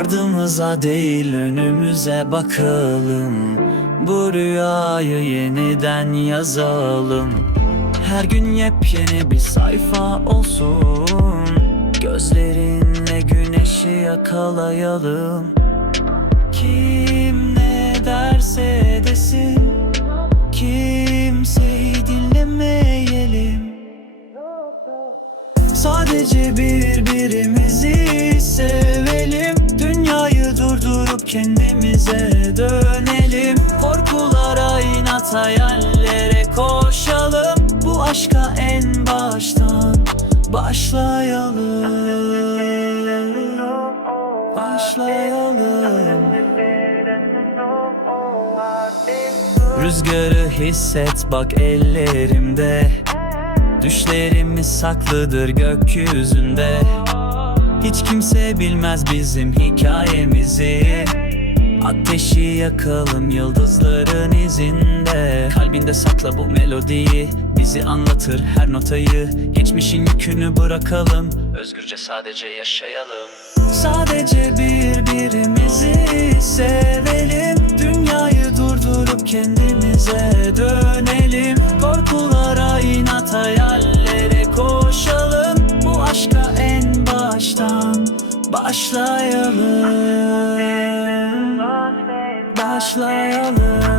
Ardımıza değil önümüze bakalım. Bu rüyayı yeniden yazalım. Her gün yepyeni bir sayfa olsun. Gözlerinle güneşi yakalayalım. Kim ne derse desin. Kimseyi dinlemeyelim. Sadece birbirimizi kendimize dönelim. Korkulara inat hayallere koşalım. Bu aşka en baştan başlayalım. Başlayalım. Rüzgarı hisset bak ellerimde. Düşlerimiz saklıdır gökyüzünde. Hiç kimse bilmez bizim hikayemizi Ateşi yakalım yıldızların izinde. Kalbinde sakla bu melodiyi Bizi anlatır her notayı. Geçmişin yükünü bırakalım Özgürce sadece yaşayalım. Sadece birbirimizi sevelim. Dünyayı durdurup kendimize dönelim. Korkulara inat hayallere koşalım. Bu aşka en baştan başlayalım. başlayalım.